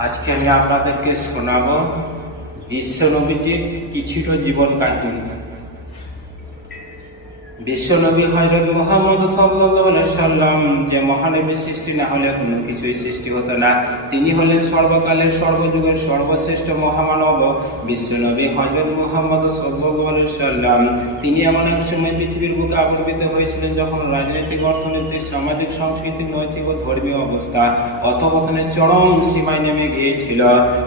আজকে আমি আপনাদেরকে শোনাবো বিশ্ব নবীজির কিছুটা জীবন কাহিনী। বিশ্বনবী হযরত মুহাম্মদ সাল্লাল্লাহু আলাইহি সাল্লাম যে মহানবী সৃষ্টি না হলে কোনো কিছুই সৃষ্টি হতো না। তিনি হলেন সর্বকালের সর্বযুগের সর্বশ্রেষ্ঠ মহামানব বিশ্বনবী হযরত মুহাম্মদ সাল্লাল্লাহু আলাইহি সাল্লাম। তিনি এমন এক সময় পৃথিবীর বুকে আবির্ভূত হয়েছিলেন যখন রাজনৈতিক, অর্থনৈতিক, সামাজিক, সাংস্কৃতিক, নৈতিক ও ধর্মীয় অবস্থা অধঃপতনের চরম সীমায় নেমে গিয়েছিল।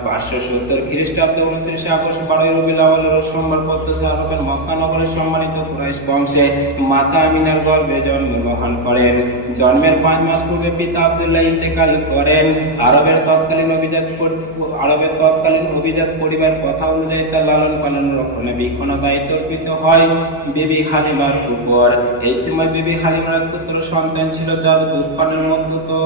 570 খ্রিস্টাব্দে 29 আগস্ট 12 রবিউল আউয়াল রোজ সোমবার প্রত্যুষে আরবের মক্কা নগরের সম্মানিত কুরাইশ বংশে মাতা আমিনার গর্ভে জন্মগ্রহণ করেন। জন্মের 5 মাস পূর্বে পিতা আব্দুল্লাহ ইন্তেকাল করেন। আরবের তৎকালীন অভিজাত পরিবার কথা অনুযায়ী তার লালন পালন, রক্ষণাবেক্ষণ দায়িত্ব অর্পিত হয় বিবি হালিমার উপর। এই সময় বিবি হালিমার পুত্র সন্তান ছিল, যার দুধ পানের মধ্যে তো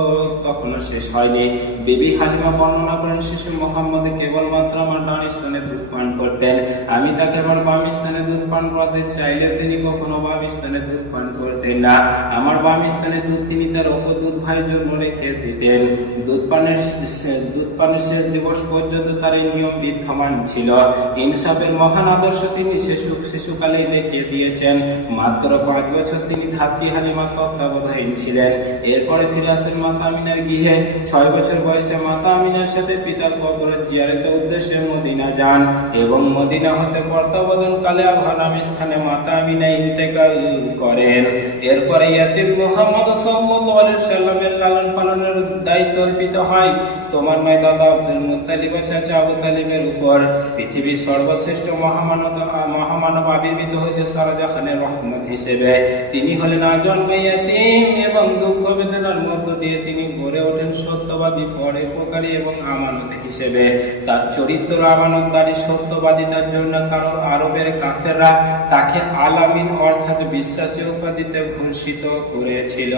তখনও শেষ হয়নি। বিবি হালিমা বর্ণনা করেন, শিশু মোহাম্মদ কেবলমাত্র আমার ডান স্তনে দুধ পান করতেন। আমি তাকে আমার বাম স্তনে দুধ পান করাতে চাইলে তিনি কখনো বাম স্তনে দুধ পান করতেন না। আমার বাম স্তনে দুধ তিনি তার অপর দুধ ভাইয়ের জন্য রেখে দিতেন। দুধ পানের শেষ দিবস পর্যন্ত তার এই নিয়ম বিদ্যমান ছিল। ইনসাফের মহান আদর্শ তিনি শিশুকালেই দেখিয়ে দিয়েছেন। মাত্র 5 বছর তিনি ধাত্রী হালিমার তত্ত্বাবধানে ছিলেন। এরপরে ফিরে আসেন মাতা আমিনার গৃহে। 6 বছর বয়সে মাতা আমিনার সাথে পিতার কবর জিয়ারতের উদ্দেশ্যে মদিনা যান এবং মদিনা হতে প্রত্যাবর্তনকালে আবহানাম স্থানে মাতা আমিনা ইন্তেকাল করেন। এরপরে ইয়াতিম মুহাম্মদ সাল্লাল্লাহু আলাইহি সাল্লামের লালন পালনের দায়িত্ব অর্পিত হয় তোমার নয় দাদা আব্দুল মুত্তালিব ও চাচা আবু তালিবের উপর। পৃথিবীর সর্বশ্রেষ্ঠ মহামানব আবির্ভূত হয়েছে শাহজাহানের রহমত হিসেবে। তিনি হলেন আজন্ম ইয়াতিম এবং দুঃখ বেদনার মধ্য দিয়ে তিনি গড়ে ওঠেন সত্যবাদী, পরোপকারী এবং আমানত হিসেবে। তার চরিত্র আমানতদারী, সত্যবাদিতার জন্য কারণ আরবের কাফেররা তাকে আল আমিন অর্থাৎ বিশ্বাসী উপাধিতে ভূষিত করেছিল।